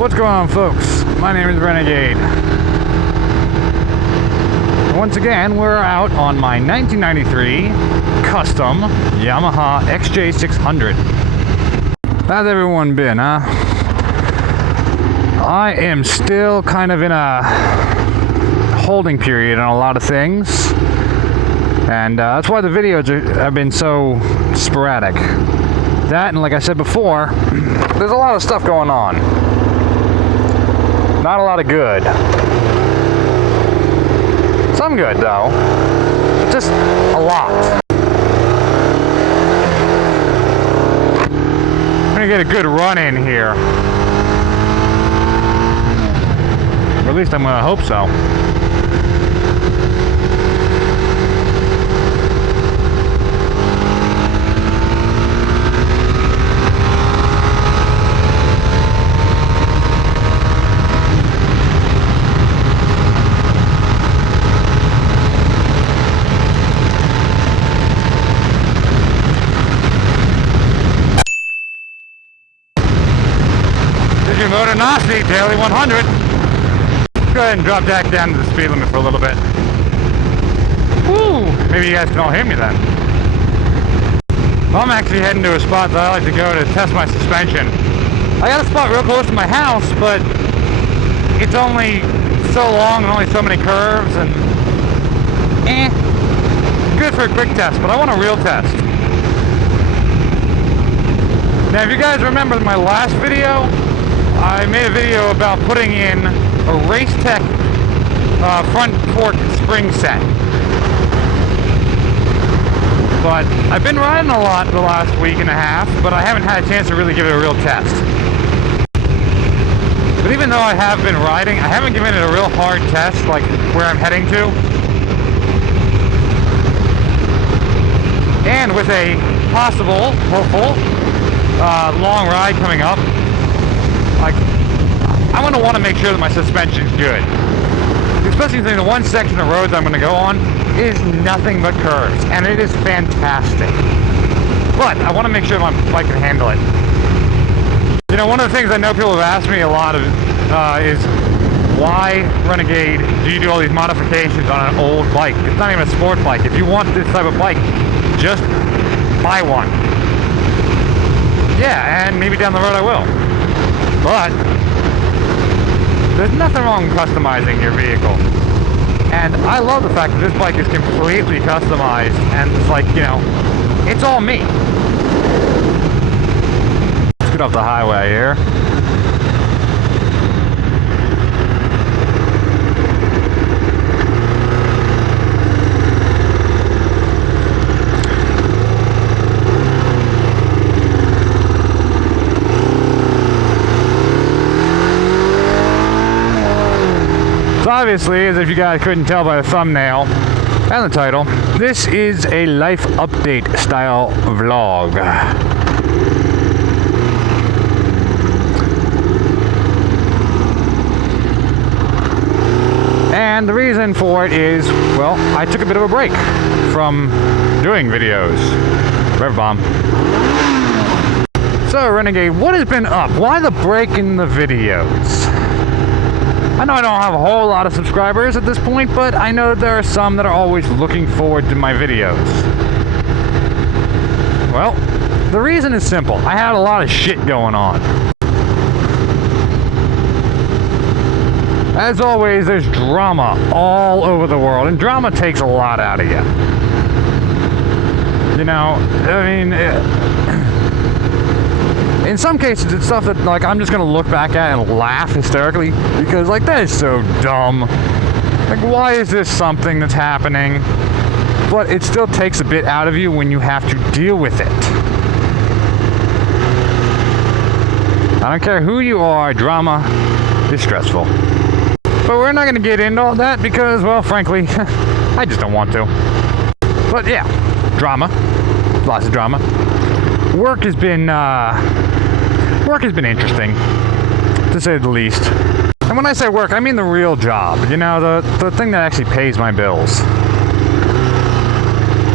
What's going on, folks? My name is Renegade. Once again, we're out on my 1993 custom Yamaha XJ600. How's everyone been, huh? I am still kind of in a holding period on a lot of things, and that's why the videos have been so sporadic. That, and like I said before, there's a lot of stuff going on. Not a lot of good. Some good, though. Just a lot. I'm gonna get a good run in here. Or at least I'm gonna hope so. Motor Nossi, daily 100. Go ahead and drop that down to the speed limit for a little bit. Woo! Maybe you guys can all hear me then. Well, I'm actually heading to a spot that I like to go to test my suspension. I got a spot real close to my house, but it's only so long and only so many curves, and good for a quick test, but I want a real test. Now, if you guys remember my last video, I made a video about putting in a Race Tech front fork spring set. But I've been riding a lot the last week and a half, but I haven't had a chance to really give it a real test. But even though I have been riding, I haven't given it a real hard test, like where I'm heading to. And with a possible, hopeful, long ride coming up, I'm going to want to make sure that my suspension's good. Especially since the one section of roads I'm going to go on is nothing but curves, and it is fantastic. But I want to make sure my bike can handle it. You know, one of the things I know people have asked me a lot of is, why, Renegade, do you do all these modifications on an old bike? It's not even a sport bike. If you want this type of bike, just buy one. Yeah, and maybe down the road I will. But there's nothing wrong with customizing your vehicle. And I love the fact that this bike is completely customized, and it's like, you know, it's all me. Let's get off the highway here. Obviously, as if you guys couldn't tell by the thumbnail and the title, this is a life update style vlog. And the reason for it is, well, I took a bit of a break from doing videos. Rev bomb. So, Renegade, what has been up? Why the break in the videos? I know I don't have a whole lot of subscribers at this point, but I know there are some that are always looking forward to my videos. Well, the reason is simple. I had a lot of shit going on. As always, there's drama all over the world, and drama takes a lot out of you. You know, I mean, in some cases, it's stuff that, like, I'm just gonna look back at and laugh hysterically because, like, that is so dumb. Like, why is this something that's happening? But it still takes a bit out of you when you have to deal with it. I don't care who you are, drama is stressful. But we're not gonna get into all that because, well, frankly, I just don't want to. But yeah, drama. Lots of drama. Work has been interesting, to say the least. And when I say work, I mean the real job. You know, the thing that actually pays my bills.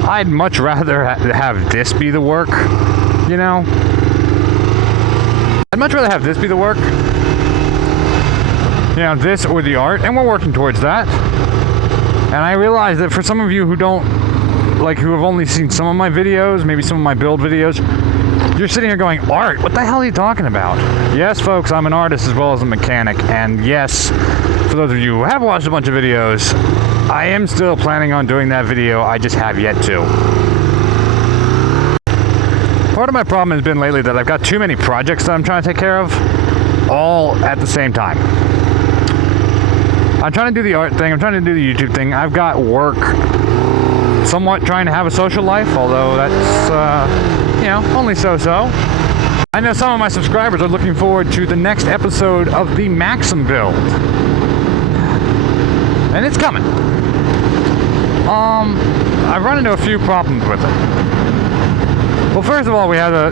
I'd much rather have this be the work, you know? I'd much rather have this be the work you know, this or the art, and we're working towards that. And I realize that for some of you who don't, like, who have only seen some of my videos, maybe some of my build videos, you're sitting here going, art? What the hell are you talking about? Yes, folks, I'm an artist as well as a mechanic, and yes, for those of you who have watched a bunch of videos, I am still planning on doing that video, I just have yet to. Part of my problem has been lately that I've got too many projects that I'm trying to take care of, all at the same time. I'm trying to do the art thing, I'm trying to do the YouTube thing, I've got work, somewhat trying to have a social life, although that's, you know, only so-so. I know some of my subscribers are looking forward to the next episode of the Maxim build. And it's coming. I've run into a few problems with it. Well, first of all, we had a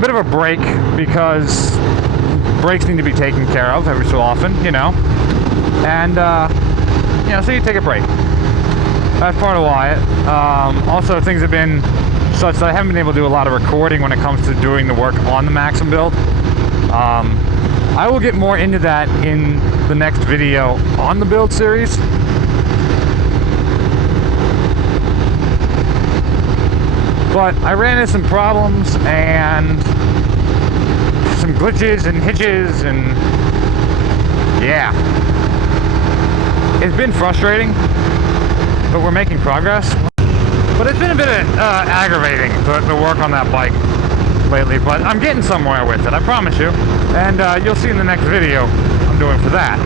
bit of a break because breaks need to be taken care of every so often, you know. And, so you take a break. That's part of why. Also, things have been such that I haven't been able to do a lot of recording when it comes to doing the work on the Maxim build. I will get more into that in the next video on the build series. But I ran into some problems and some glitches and hitches and yeah. It's been frustrating, but we're making progress. But it's been a bit aggravating to work on that bike lately, but I'm getting somewhere with it, I promise you. And you'll see in the next video I'm doing for that.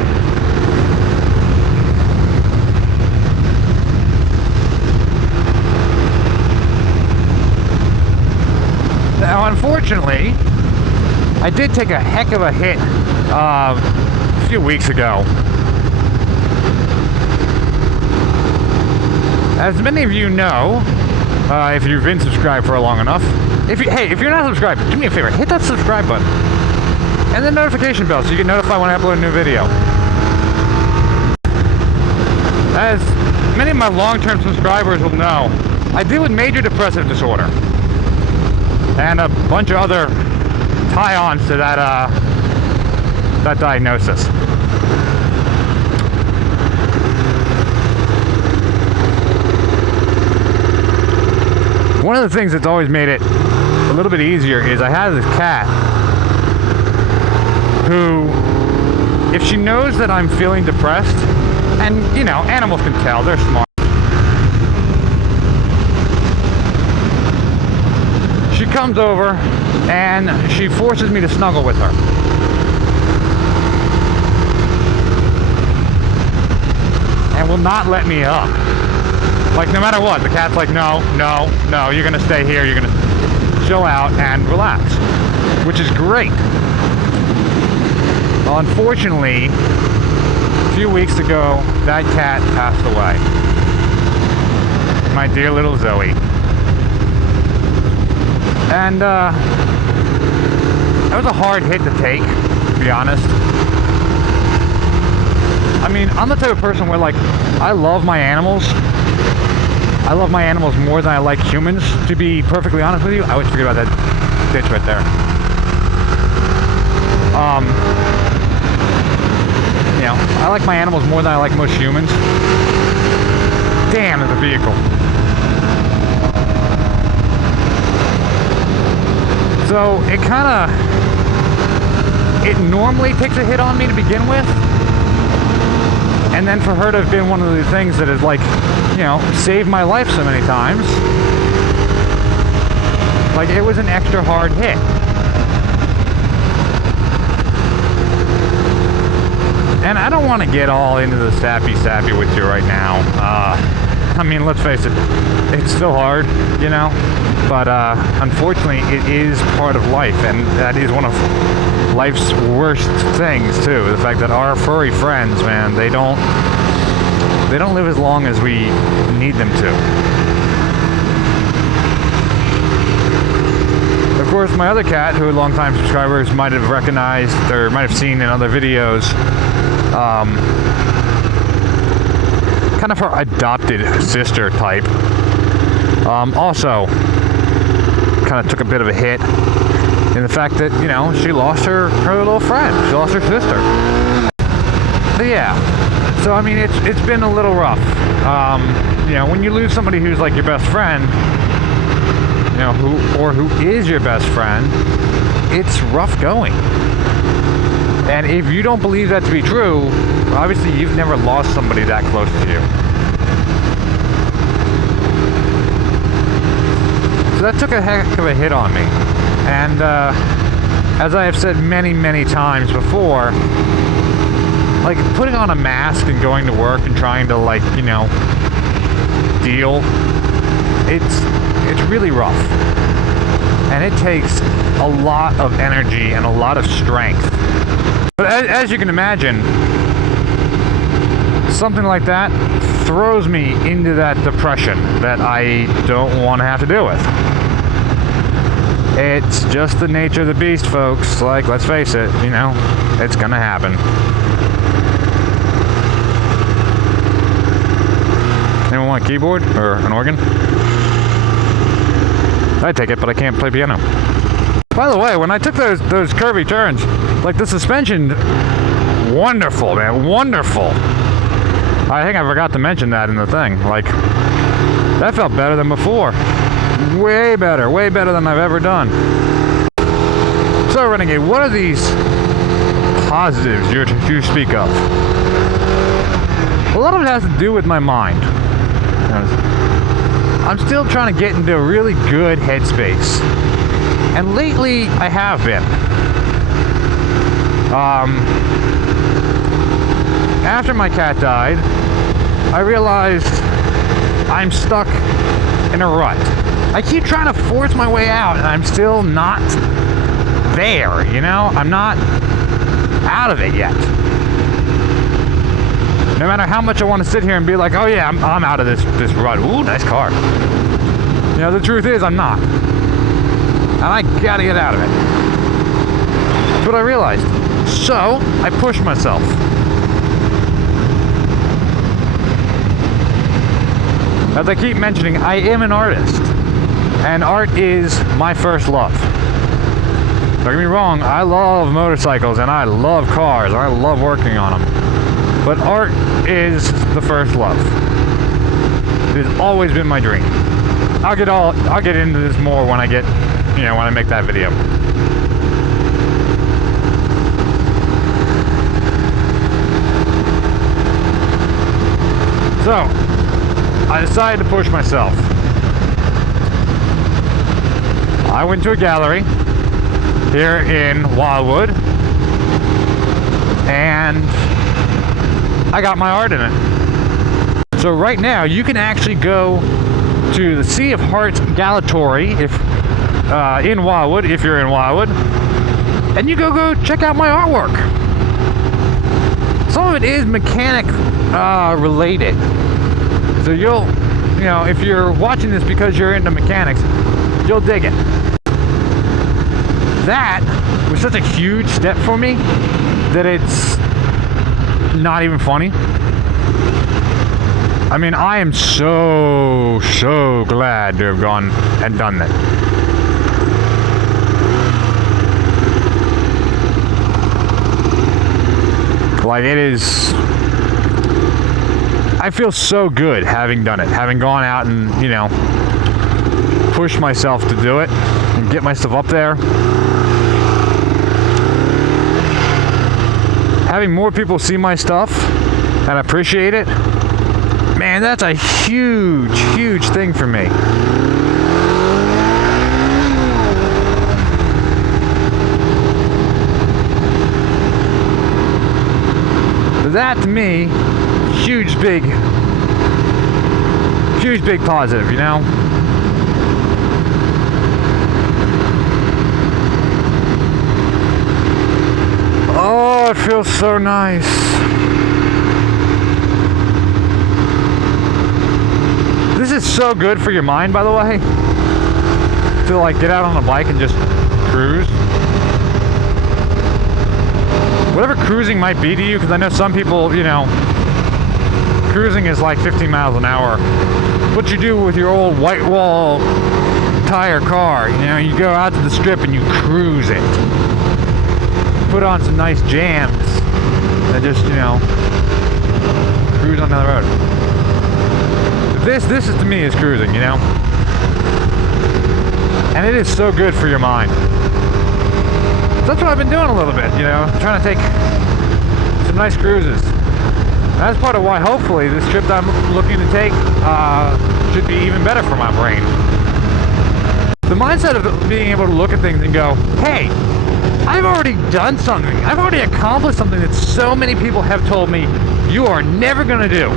Now, unfortunately, I did take a heck of a hit a few weeks ago. As many of you know, if you've been subscribed for long enough, if you're not subscribed, do me a favor, hit that subscribe button and the notification bell so you get notified when I upload a new video. As many of my long-term subscribers will know, I deal with major depressive disorder and a bunch of other tie-ons to that diagnosis. One of the things that's always made it a little bit easier is I have this cat who, if she knows that I'm feeling depressed, and you know, animals can tell, they're smart. She comes over and she forces me to snuggle with her. And will not let me up. Like, no matter what, the cat's like, no, no, no, you're gonna stay here, you're gonna chill out and relax, which is great. Well, unfortunately, a few weeks ago, that cat passed away. My dear little Zoe. And, that was a hard hit to take, to be honest. I mean, I'm the type of person where, like, I love my animals. I love my animals more than I like humans, to be perfectly honest with you. I always forget about that ditch right there. You know, I like my animals more than I like most humans. Damn, it's a vehicle. So, it normally takes a hit on me to begin with. And then for her to have been one of the things that has, like, you know, saved my life so many times, like, it was an extra hard hit. And I don't want to get all into the sappy with you right now. I mean, let's face it, it's still hard, you know, but unfortunately it is part of life, and that is one of life's worst things too, the fact that our furry friends, man, they don't live as long as we need them to. Of course, my other cat, who longtime subscribers might have recognized or might have seen in other videos, kind of her adopted sister type, also kind of took a bit of a hit in the fact that, you know, she lost her little friend. She lost her sister. But yeah. So, I mean, it's been a little rough. You know, when you lose somebody who's like your best friend, you know, who is your best friend, it's rough going. And if you don't believe that to be true, obviously you've never lost somebody that close to you. So that took a heck of a hit on me. And as I have said many, many times before, like putting on a mask and going to work and trying to, like, you know, deal, it's really rough. And it takes a lot of energy and a lot of strength. But as you can imagine, something like that throws me into that depression that I don't want to have to deal with. It's just the nature of the beast, folks. Like, let's face it, you know, it's gonna happen. Anyone want a keyboard or an organ? I'd take it, but I can't play piano. By the way, when I took those curvy turns, like the suspension, wonderful, man, wonderful. I think I forgot to mention that in the thing. Like, that felt better than before. Way better than I've ever done. So, Renegade, what are these positives you speak of? A lot of it has to do with my mind. I'm still trying to get into a really good headspace. And lately, I have been. After my cat died, I realized I'm stuck in a rut. I keep trying to force my way out, and I'm still not there, you know? I'm not out of it yet. No matter how much I want to sit here and be like, oh yeah, I'm out of this rut. Ooh, nice car. You know, the truth is, I'm not. And I gotta get out of it. That's what I realized. So, I pushed myself. As I keep mentioning, I am an artist. And art is my first love. Don't get me wrong, I love motorcycles and I love cars. I love working on them. But art is the first love. It has always been my dream. I'll get into this more when I get, you know, when I make that video. So, I decided to push myself. I went to a gallery here in Wildwood, and I got my art in it. So right now, you can actually go to the Sea of Hearts Gallery in Wildwood, if you're in Wildwood, and you go check out my artwork. Some of it is mechanic related. So you'll, you know, if you're watching this because you're into mechanics, you'll dig it. That was such a huge step for me that it's not even funny. I mean, I am so glad to have gone and done that. Like, it is, I feel so good having done it, having gone out and, you know, pushed myself to do it and get myself up there. Having more people see my stuff and appreciate it, man, that's a huge thing for me. That, to me, huge big positive, you know? Oh, it feels so nice. This is so good for your mind, by the way. To, like, get out on a bike and just cruise. Whatever cruising might be to you, because I know some people, you know, cruising is like 15 miles an hour. What you do with your old white wall tire car. You know, you go out to the strip and you cruise it. Put on some nice jams and just, you know, cruise on down the road. This is to me is cruising, you know? And it is so good for your mind. So that's what I've been doing a little bit, you know, trying to take some nice cruises. And that's part of why hopefully this trip that I'm looking to take should be even better for my brain. The mindset of being able to look at things and go, hey, I've already done something. I've already accomplished something that so many people have told me you are never going to do.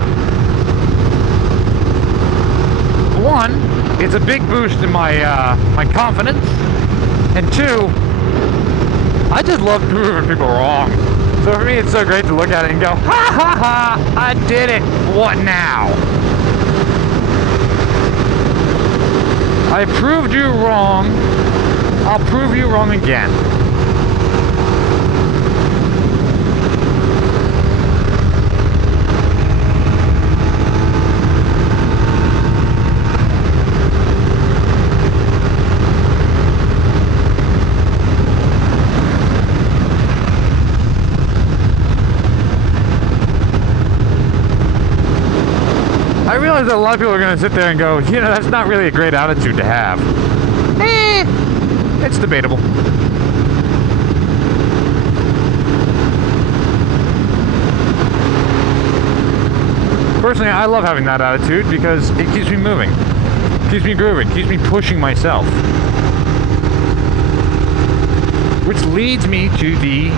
One, it's a big boost in my my confidence. And two, I just love proving people wrong. So for me, it's so great to look at it and go, ha ha ha, I did it. What now? I proved you wrong. I'll prove you wrong again. I realize that a lot of people are going to sit there and go, you know, that's not really a great attitude to have. It's debatable. Personally, I love having that attitude because it keeps me moving, keeps me grooving, keeps me pushing myself. Which leads me to the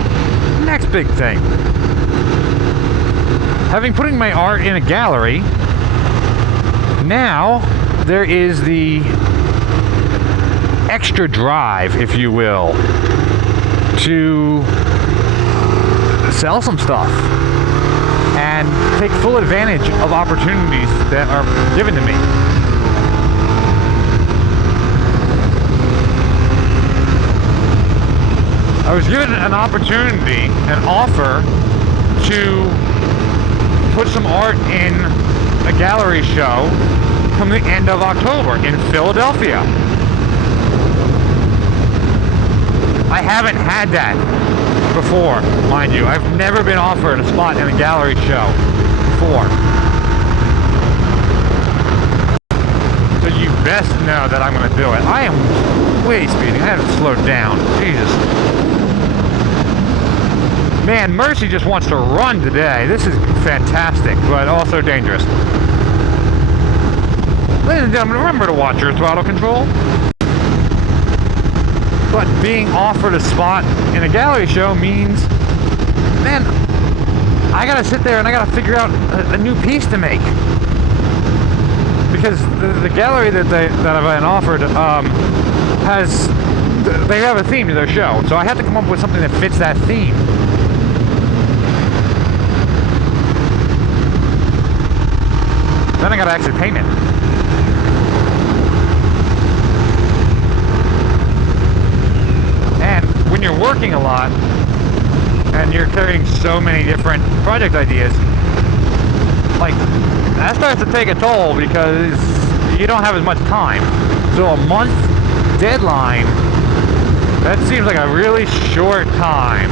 next big thing. Having putting my art in a gallery, now there is the extra drive, if you will, to sell some stuff and take full advantage of opportunities that are given to me. I was given an opportunity, an offer to put some art in a gallery show come the end of October in Philadelphia. I haven't had that before, mind you. I've never been offered a spot in a gallery show before. So you best know that I'm going to do it. I am way speeding. I have to slow down. Jesus. Man, Mercy just wants to run today. This is fantastic, but also dangerous. Ladies and gentlemen, remember to watch your throttle control. But being offered a spot in a gallery show means, man, I gotta sit there and I gotta figure out a new piece to make. Because the gallery that I've been offered they have a theme to their show. So I have to come up with something that fits that theme. Then I gotta actually paint it. And when you're working a lot, and you're carrying so many different project ideas, like, that starts to take a toll because you don't have as much time. So a month deadline, that seems like a really short time.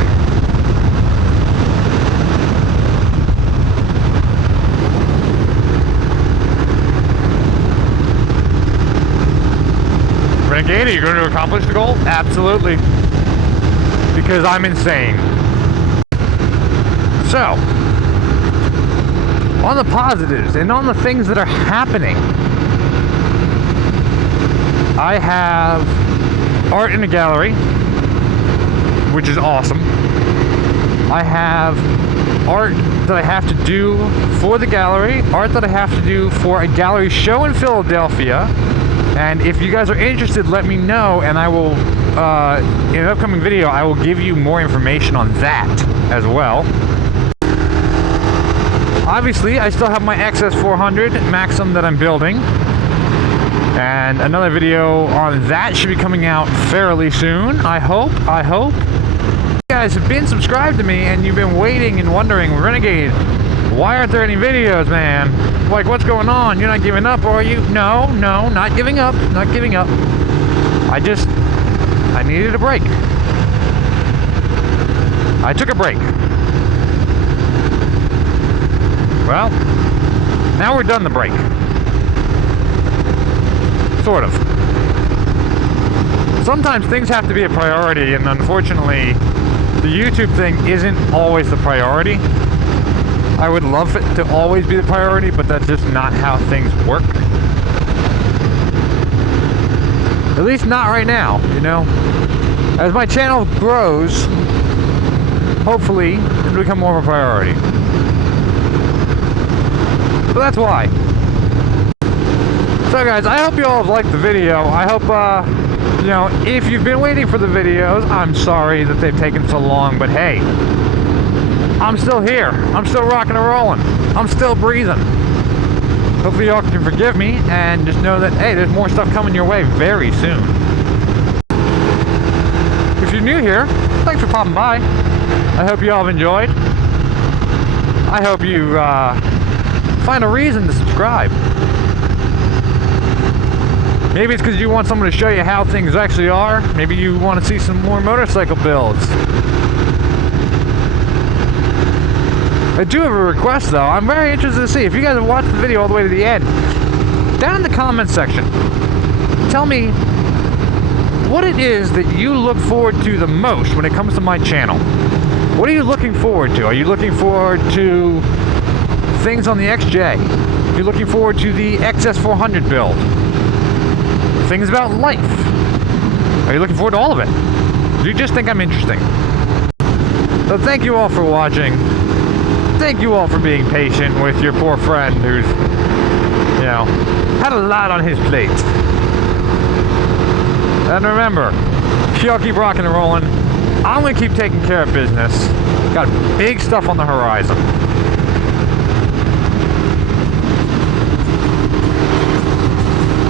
Renegade, are you going to accomplish the goal? Absolutely. Because I'm insane. So, on the positives and on the things that are happening, I have art in a gallery, which is awesome. I have art that I have to do for the gallery, art that I have to do for a gallery show in Philadelphia. And if you guys are interested, let me know, and I will, in an upcoming video, I will give you more information on that as well. Obviously, I still have my XS400 Maxim that I'm building, and another video on that should be coming out fairly soon, I hope. You guys have been subscribed to me, and you've been waiting and wondering, Renegade, why aren't there any videos, man? Like, what's going on? You're not giving up, are you? No, not giving up, not giving up. I needed a break. I took a break. Well, now we're done the break. Sort of. Sometimes things have to be a priority, and unfortunately, the YouTube thing isn't always the priority. I would love it to always be the priority, but that's just not how things work. At least not right now, you know? As my channel grows, hopefully it'll become more of a priority. So that's why. So guys, I hope you all have liked the video. I hope, you know, if you've been waiting for the videos, I'm sorry that they've taken so long, but hey, I'm still here. I'm still rocking and rolling. I'm still breathing. Hopefully y'all can forgive me and just know that, hey, there's more stuff coming your way very soon. If you're new here, thanks for popping by. I hope you all have enjoyed. I hope you find a reason to subscribe. Maybe it's because you want someone to show you how things actually are. Maybe you want to see some more motorcycle builds. I do have a request though. I'm very interested to see if you guys have watched the video all the way to the end. Down in the comments section, tell me what it is that you look forward to the most when it comes to my channel. What are you looking forward to? Are you looking forward to things on the XJ? Are you looking forward to the XS400 build? Things about life? Are you looking forward to all of it? Do you just think I'm interesting? So thank you all for watching. Thank you all for being patient with your poor friend who's, you know, had a lot on his plate. And remember, y'all keep rocking and rolling. I'm going to keep taking care of business. Got big stuff on the horizon.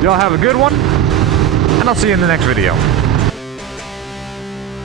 Y'all have a good one, and I'll see you in the next video.